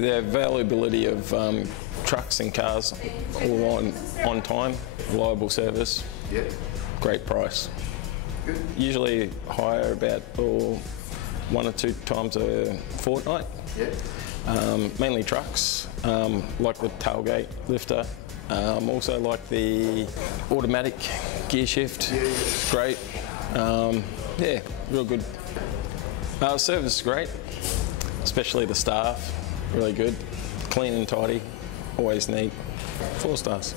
The availability of trucks and cars all on time, reliable service, great price. Good. Usually hire about 1 or 2 times a fortnight. Mainly trucks, like the tailgate lifter. Also like the automatic gear shift. Great. Yeah, real good. Service is great, especially the staff. Really good. Clean and tidy. Always neat. 4 stars.